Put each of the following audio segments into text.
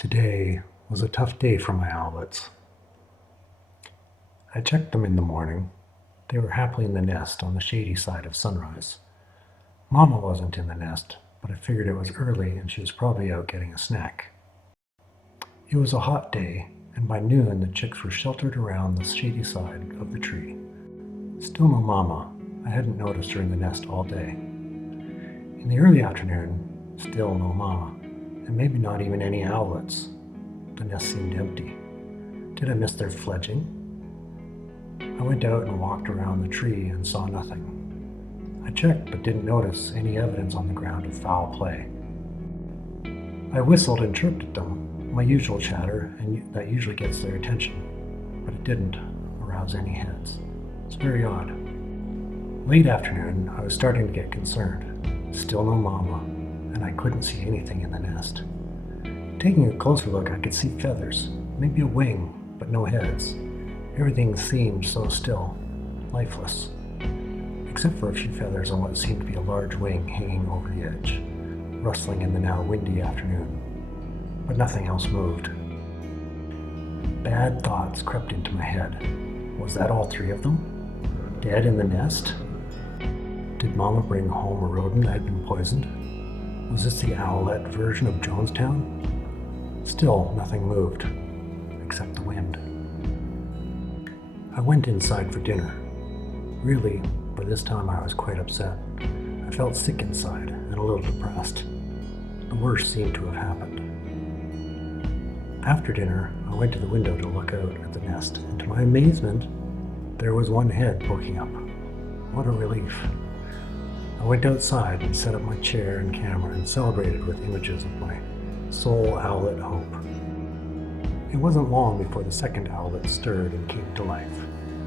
Today was a tough day for my owlets. I checked them in the morning. They were happily in the nest on the shady side of sunrise. Mama wasn't in the nest, but I figured it was early and she was probably out getting a snack. It was a hot day, and by noon the chicks were sheltered around the shady side of the tree. Still no mama. I hadn't noticed her in the nest all day. In the early afternoon, still no mama, and maybe not even any owlets. The nest seemed empty. Did I miss their fledging? I went out and walked around the tree and saw nothing. I checked but didn't notice any evidence on the ground of foul play. I whistled and chirped at them, my usual chatter, and that usually gets their attention, but it didn't arouse any heads. It's very odd. Late afternoon, I was starting to get concerned. Still no mama, and I couldn't see anything in the nest. Taking a closer look, I could see feathers, maybe a wing, but no heads. Everything seemed so still, lifeless, except for a few feathers on what seemed to be a large wing hanging over the edge, rustling in the now windy afternoon. But nothing else moved. Bad thoughts crept into my head. Was that all three of them? Dead in the nest? Did Mama bring home a rodent that had been poisoned? Was this the owlet version of Jonestown? Still, nothing moved, except the wind. I went inside for dinner. Really, by this time I was quite upset. I felt sick inside and a little depressed. The worst seemed to have happened. After dinner, I went to the window to look out at the nest, and to my amazement, there was one head poking up. What a relief. I went outside and set up my chair and camera and celebrated with images of my sole owlet hope. It wasn't long before the second owlet stirred and came to life.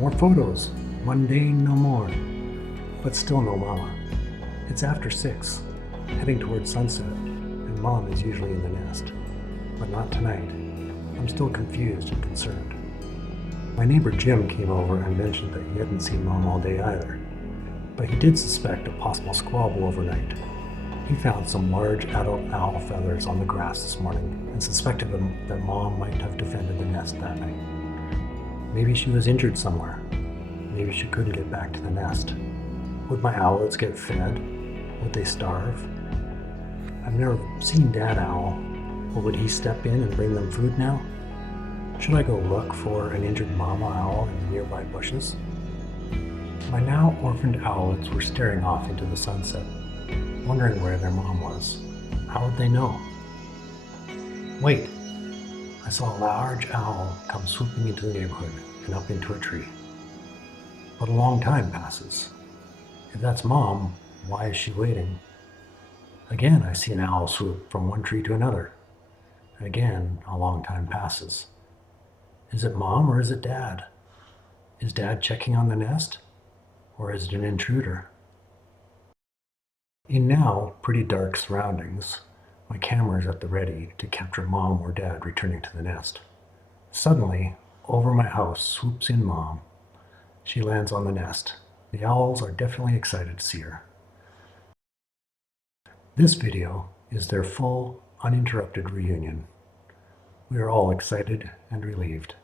More photos, mundane no more, but still no mama. It's after 6, heading towards sunset, and Mom is usually in the nest, but not tonight. I'm still confused and concerned. My neighbor Jim came over and mentioned that he hadn't seen Mom all day either, but he did suspect a possible squabble overnight. He found some large adult owl feathers on the grass this morning and suspected that Mom might have defended the nest that night. Maybe she was injured somewhere. Maybe she couldn't get back to the nest. Would my owlets get fed? Would they starve? I've never seen Dad Owl, but would he step in and bring them food now? Should I go look for an injured mama owl in the nearby bushes? My now orphaned owlets were staring off into the sunset, wondering where their mom was. How would they know? Wait! I saw a large owl come swooping into the neighborhood and up into a tree. But a long time passes. If that's Mom, why is she waiting? Again, I see an owl swoop from one tree to another. And again, a long time passes. Is it Mom or is it Dad? Is Dad checking on the nest? Or is it an intruder? In now pretty dark surroundings, my camera is at the ready to capture Mom or Dad returning to the nest. Suddenly, over my house swoops in Mom. She lands on the nest. The owls are definitely excited to see her. This video is their full, uninterrupted reunion. We are all excited and relieved.